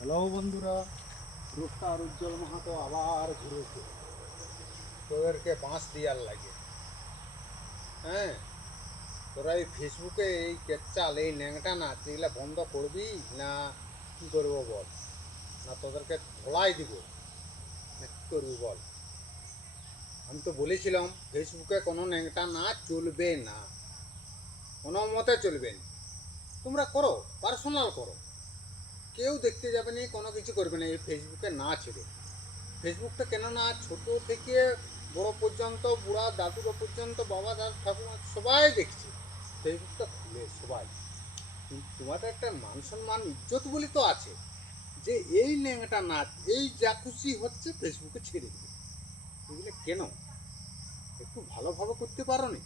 Hello বন্ধুরা, রূপসার উজ্জ্বল মাহাতো আবার ঘুরেছে। তোদেরকে বাঁশ দিয়ার লাগে। হ্যাঁ, তোরা এই ফেসবুকে এই কেচ্চাল এই ন্যাংটা নাচ এগুলা বন্ধ করবি না কি করবো বল? না তোদেরকে ধোলাই দিব না কি করবি বল? আমি তো বলেছিলাম ফেসবুকে কোনো ন্যাংটা নাচ চলবে না, কোনো মতে চলবে না। তোমরা করো, পার্সোনাল করো, কেউ দেখতে যাবে না, কোনো কিছু করবে না। এই ফেসবুকে না ছেড়ে ফেসবুকটা কেননা ছোট থেকে বড় পর্যন্ত, বুড়া দাদুরা পর্যন্ত, বাবা দাদু ঠাকুমা সবাই দেখছে ফেসবুকটা খুলে সবাই। কিন্তু তোমাদের একটা মান সম্মান ইজ্জত বলে তো আছে, যে এই ন্যাংটা নাচ এই যা খুশি হচ্ছে ফেসবুকে ছেড়ে দিবে। এগুলো কেন? একটু ভালোভাবে করতে পারো নি?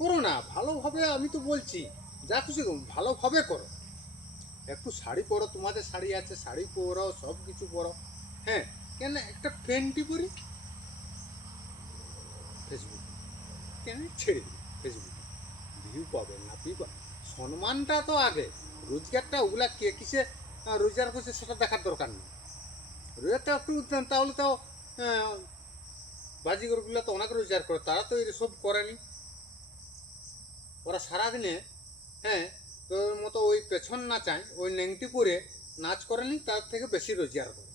করো না ভালোভাবে, আমি তো বলছি যা খুশি ভালোভাবে করো। একটু শাড়ি পরো, তোমাদের শাড়ি আছে, শাড়ি পরো, সব কিছু পরো। হ্যাঁ, কেন একটা প্যান্টি পরি ফেসবুক কেন ছেড়ে দিই? ফেসবুক ভিউ পাবেন না, ভিউ পাবেন, সম্মানটা তো আগে। রোজগারটা ওগুলা কে কিসে রোজগার করছে সেটা দেখার দরকার নেই। রোজগারটা একটু তাহলে তো বাজিগরগুলো তো অনেক রোজগার করে, তারা তো এসব করেনি। ওরা সারাদিনে, হ্যাঁ, তোর মতো ওই পেছন না চায় ওই নেংটি করে নাচ করেনি, তার থেকে বেশি রোজগার করে।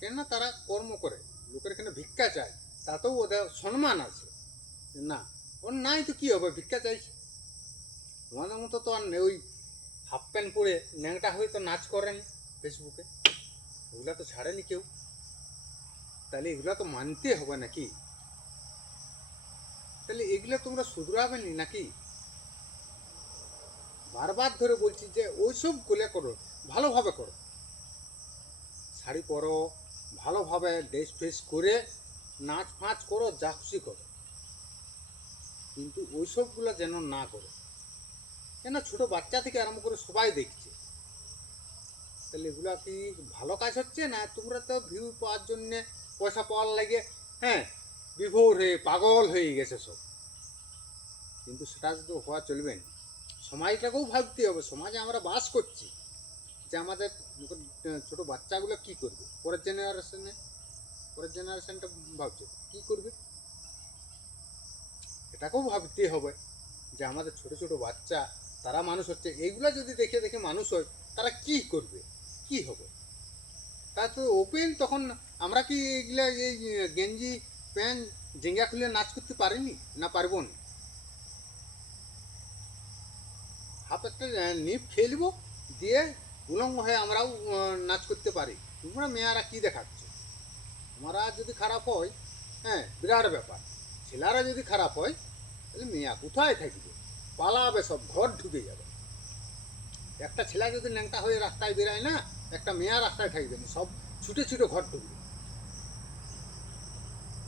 কেননা তারা কর্ম করে, লোকের এখানে ভিক্ষা চায়, তাতেও ওদের সম্মান আছে। না, ওর নাই তো কী হবে, ভিক্ষা চাইছে। তোমাদের মতো তো আর ওই হাফ প্যান্ট পরে ন্যাংটা হয়ে তো নাচ করেনি ফেসবুকে, ওগুলা তো ছাড়েনি কেউ। তাহলে এগুলা তো মানতে হবে নাকি? তাহলে এগুলো তোমরা শুধরাবেনি নাকি? বারবার ধরে বলছি যে ওইসব গুলো করো, ভালোভাবে করো, শাড়ি পরো, ভালোভাবে ড্রেস ফ্রেস করে নাচ ফাঁচ করো, যা খুশি করো, কিন্তু ওইসবগুলো যেন না করো। কেন, ছোট বাচ্চা থেকে আরম্ভ করে সবাই দেখছে। তাহলে এগুলো কি ভালো কাজ হচ্ছে? না তোমরা তো ভিউ পাওয়ার জন্যে, পয়সা পাওয়ার লাগে, হ্যাঁ, বিভোর হয়ে পাগল হয়ে গেছে সব। কিন্তু সেটা তো হওয়া চলবে না। সমাজটাকেও ভাবতে হবে, সমাজে আমরা বাস করছি, যে আমাদের ছোট বাচ্চাগুলো কি করবে, পরের জেনারেশনটা ভাবছে কি করবে, এটাকেও ভাবতে হবে। যে আমাদের ছোট ছোট বাচ্চা তারা মানুষ হচ্ছে, এইগুলা যদি দেখে দেখে মানুষ হয়, তারা কি করবে, কি হবে? তা তো ওপেন তখন আমরা কি এগুলা এই গেঞ্জি প্যান্ট জেঙ্গা খুলে নাচ করতে পারিনি? না পারবো না? হাফ একটা নিপ খেলবো, দিয়ে উলঙ্গ হয়ে আমরাও নাচ করতে পারি। তোমরা মেয়েরা কি দেখাচ্ছ? আমরা যদি খারাপ হয়, হ্যাঁ, বিরাট ব্যাপার। ছেলেরা যদি খারাপ হয়, তাহলে মেয়া কোথায় থাকবে? পালাবে, সব ঘর ঢুকে যাবে। একটা ছেলে যদি ন্যাংটা হয়ে রাস্তায় বেরায় না, একটা মেয়া রাস্তায় থাকবে না, সব ছুটে ছুটে ঘর ঢুকবে।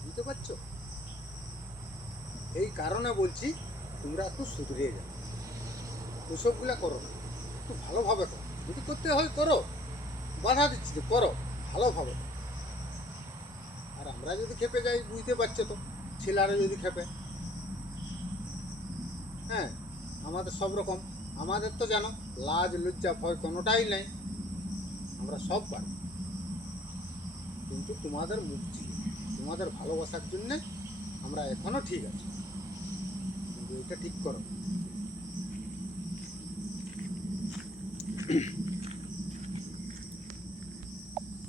বুঝতে পারছো? এই কারণে বলছি তোমরা একটু শুধরে যাও, ওসবগুলা করো না, একটু ভালোভাবে করো। যদি করতে হয় করো, বাধা দিচ্ছি তো করো, ভালোভাবে করো। আর আমরা যদি খেপে যাই, বুঝতে পারছো তো, ছেলেরা যদি খেপে, হ্যাঁ, আমাদের সব রকম, আমাদের তো জানো লাজ লজ্জা ভয় কোনোটাই নেই, আমরা সব পারি। কিন্তু তোমাদের মুখ ছিল, তোমাদের ভালোবাসার জন্যে আমরা এখনো ঠিক আছি। কিন্তু এটা ঠিক করো।